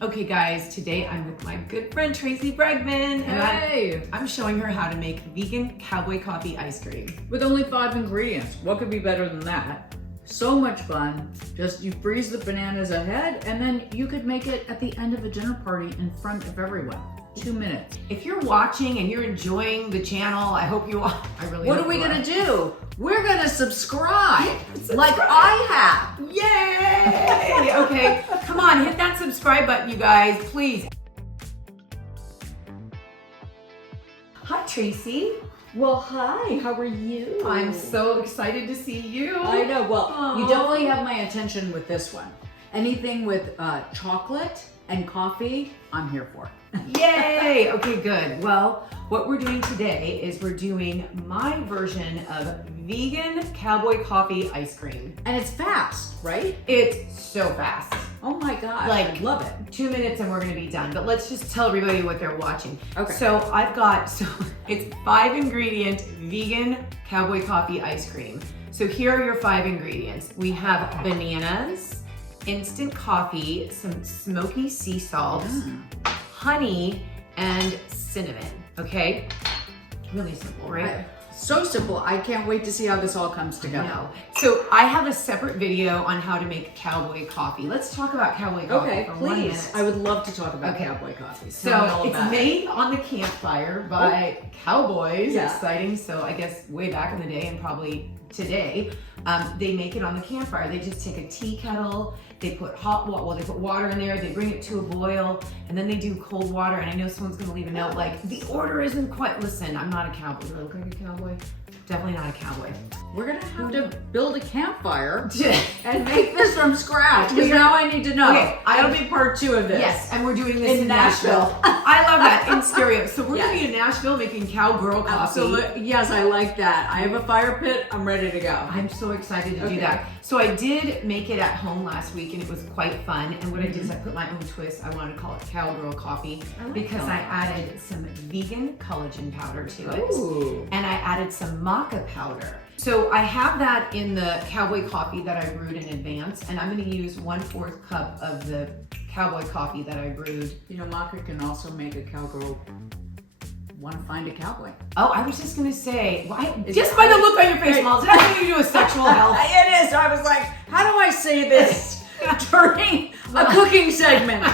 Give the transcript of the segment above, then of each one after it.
Okay guys, today I'm with my good friend Tracey Bregman, and I'm showing her how to make vegan cowboy coffee ice cream. With only 5 ingredients. What could be better than that? So much fun. Just you freeze the bananas ahead and then you could make it at the end of a dinner party in front of everyone. 2 minutes. If you're watching and you're enjoying the channel, I hope you are. What are we gonna do? We're gonna subscribe like I have. Yay! Okay, come on, hit that subscribe button, you guys, please. Hi, Tracey. Well, hi, how are you? I'm so excited to see you. I know, well, you definitely have my attention with this one. Anything with chocolate and coffee, I'm here for. Yay! Okay, good. Well, what we're doing today is we're doing my version of vegan cowboy coffee ice cream. And it's fast, right? It's so fast. Oh my God, Like, I love it. 2 minutes and we're gonna be done. But let's just tell everybody what they're watching. Okay. So it's 5 ingredient vegan cowboy coffee ice cream. So here are your 5 ingredients. We have bananas, instant coffee, some smoky sea salt, honey, and cinnamon, okay? Really simple, right? So simple. I can't wait to see how this all comes together. No. So I have a separate video on how to make cowboy coffee. Let's talk about cowboy coffee Okay, for 1 minute. please. I would love to talk about cowboy coffee. So it's made on the campfire by cowboys. Yeah. Exciting. So I guess way back in the day and probably today, they make it on the campfire. They just take a tea kettle, they put hot water, well, they put water in there, they bring it to a boil, and then they do cold water. And I know someone's gonna leave a note like, the order isn't quite, listen, I'm not a cowboy. Do I look like a cowboy? Definitely not a cowboy. We're gonna have to build a campfire and make this from scratch, because now I need to know. Okay, that'll be part 2 of this. Yes, and we're doing this in Nashville. I love that, in stereo. So we're Yes. gonna be in Nashville making cowgirl coffee. Absolutely. Yes, I like that. I have a fire pit. I'm ready to go. I'm so excited to do that. So I did make it at home last week and it was quite fun. And what I did is I put my own twist. I wanted to call it cowgirl coffee because I added some vegan collagen powder to it. Ooh. And I added some maca powder. So I have that in the cowboy coffee that I brewed in advance, and I'm gonna use 1/4 cup of the cowboy coffee that I brewed. You know, maca can also make a cowgirl want to find a cowboy. Oh, I was just gonna say, just by the look on your face, Molly, did I think you do a sexual health? It is. I was like, how do I say this during a cooking segment?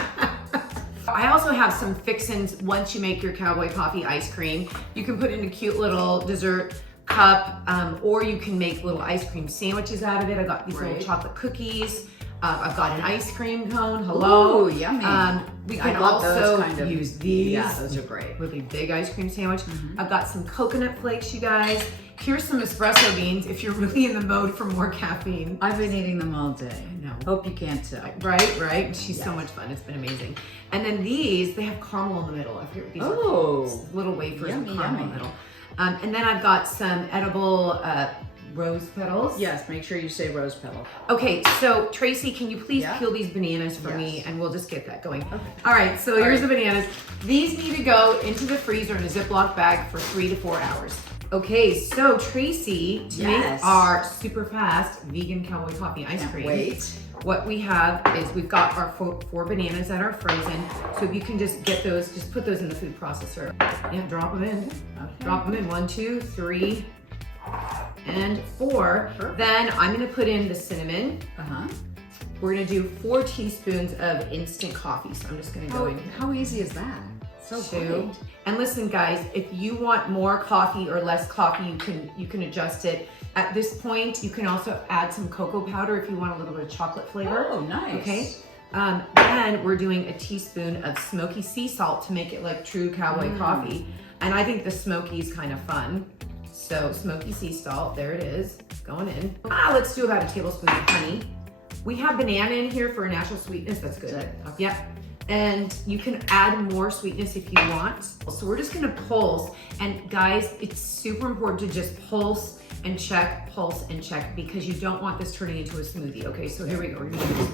I also have some fixins once you make your cowboy coffee ice cream. You can put in a cute little dessert cup, or you can make little ice cream sandwiches out of it. I got these little chocolate cookies. I've got an ice cream cone. Hello. Ooh, yummy. We can love also those kind of, use these. Yeah, those are great. Really big ice cream sandwich. I've got some coconut flakes, you guys. Here's some espresso beans if you're really in the mode for more caffeine. I've been eating them all day. I know. Hope you can't tell. Right? She's so much fun. It's been amazing. And then these, they have caramel in the middle. I forget what these are. Little wafers yummy, with caramel in yummy. the middle. And then I've got some edible rose petals. Yes, make sure you say rose petal. Okay, so Tracey, can you please peel these bananas for me, and we'll just get that going. Okay. All right, so here's the bananas. These need to go into the freezer in a Ziploc bag for 3 to 4 hours. Okay, so Tracey, to make our super fast vegan cowboy coffee ice cream. What we have is we've got our 4 bananas that are frozen. So if you can just get those, just put those in the food processor. Yeah, drop them in. Drop them in. 1, 2, 3, and 4. Then I'm gonna put in the cinnamon. We're gonna do 4 teaspoons of instant coffee. So I'm just gonna go in here. How easy is that? So 2. And listen, guys, if you want more coffee or less coffee, you can adjust it. At this point, you can also add some cocoa powder if you want a little bit of chocolate flavor. Oh, nice. Okay. Then we're doing a teaspoon of smoky sea salt to make it like true cowboy coffee. And I think the smoky is kind of fun. So smoky sea salt, there it is, going in. Let's do about a tablespoon of honey. We have banana in here for a natural sweetness. That's good. Yep. And you can add more sweetness if you want. So we're just gonna pulse. And guys, it's super important to just pulse and check, because you don't want this turning into a smoothie. Okay, so here we go. We're gonna do this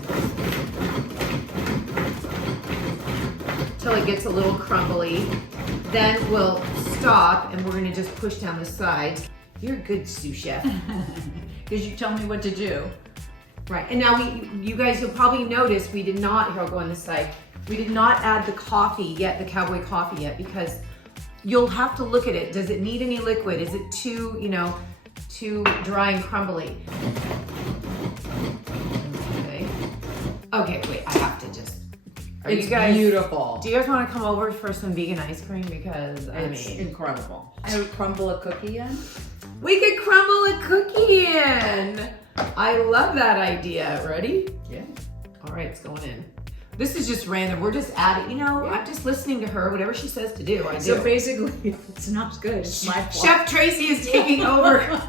till it gets a little crumbly. Then we'll stop and we're gonna just push down the sides. You're a good sous chef. Because you tell me what to do. Right, and now you guys, you'll probably notice we did not, here I'll go on this side, We did not add the coffee yet, the Cowboy coffee yet, because you'll have to look at it. Does it need any liquid? Is it too, you know, too dry and crumbly? Okay, wait, I have to just. It's beautiful. Do you guys want to come over for some vegan ice cream? Because it's incredible. I would crumble a cookie in. We could crumble a cookie in. I love that idea. Ready? Yeah. All right, it's going in. This is just random. We're just adding, you know, I'm just listening to her. Whatever she says to do, I do. So basically, if it's not good, it's my fault. Chef Tracey is taking over.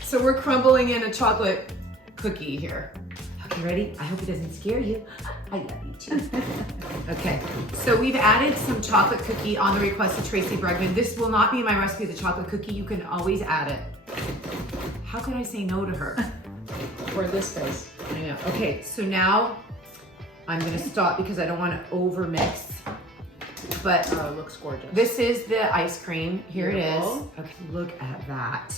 So we're crumbling in a chocolate cookie here. Okay, ready? I hope it doesn't scare you. I love you too. Okay, so we've added some chocolate cookie on the request of Tracey Bregman. This will not be in my recipe, the chocolate cookie. You can always add it. How could I say no to her? For this face. I know. Okay, so now I'm gonna stop because I don't want to over mix. But oh, it looks gorgeous. This is the ice cream. Here Beautiful. it is. Okay, look at that.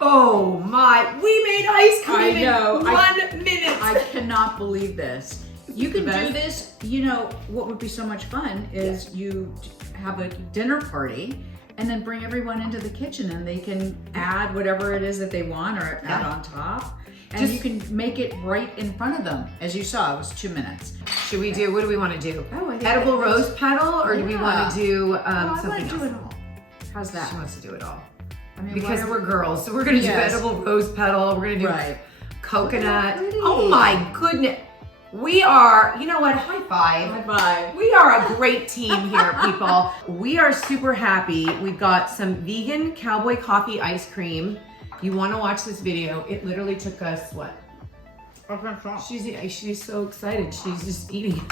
Oh my, we made ice cream in 1 minute. I cannot believe this. You can do this, you know, what would be so much fun is you have a dinner party and then bring everyone into the kitchen and they can add whatever it is that they want or add on top. And you can make it right in front of them. As you saw, it was 2 minutes. Should we do, what do we want to do? Oh, I think edible rose petal, or do we want to do something else? I want to do it all. How's that? She wants to do it all. I mean, because we're girls, so we're gonna do edible rose petal. We're gonna do coconut. Oh my goodness. We are, you know what, high five. High five. We are a great team here, people. We are super happy. We've got some vegan Cowboy coffee ice cream. You wanna watch this video. It literally took us, what? She's so excited. She's just eating.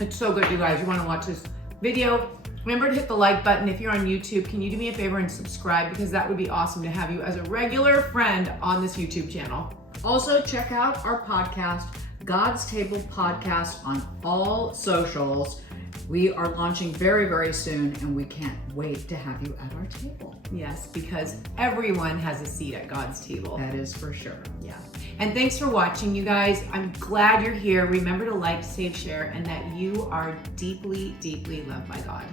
It's so good, you guys. You wanna watch this video? Remember to hit the like button. If you're on YouTube, can you do me a favor and subscribe? Because that would be awesome to have you as a regular friend on this YouTube channel. Also, check out our podcast, God's Table Podcast, on all socials. We are launching very, very soon, and we can't wait to have you at our table. Yes, because everyone has a seat at God's table. That is for sure. Yeah. And thanks for watching, you guys. I'm glad you're here. Remember to like, save, share, and that you are deeply, deeply loved by God.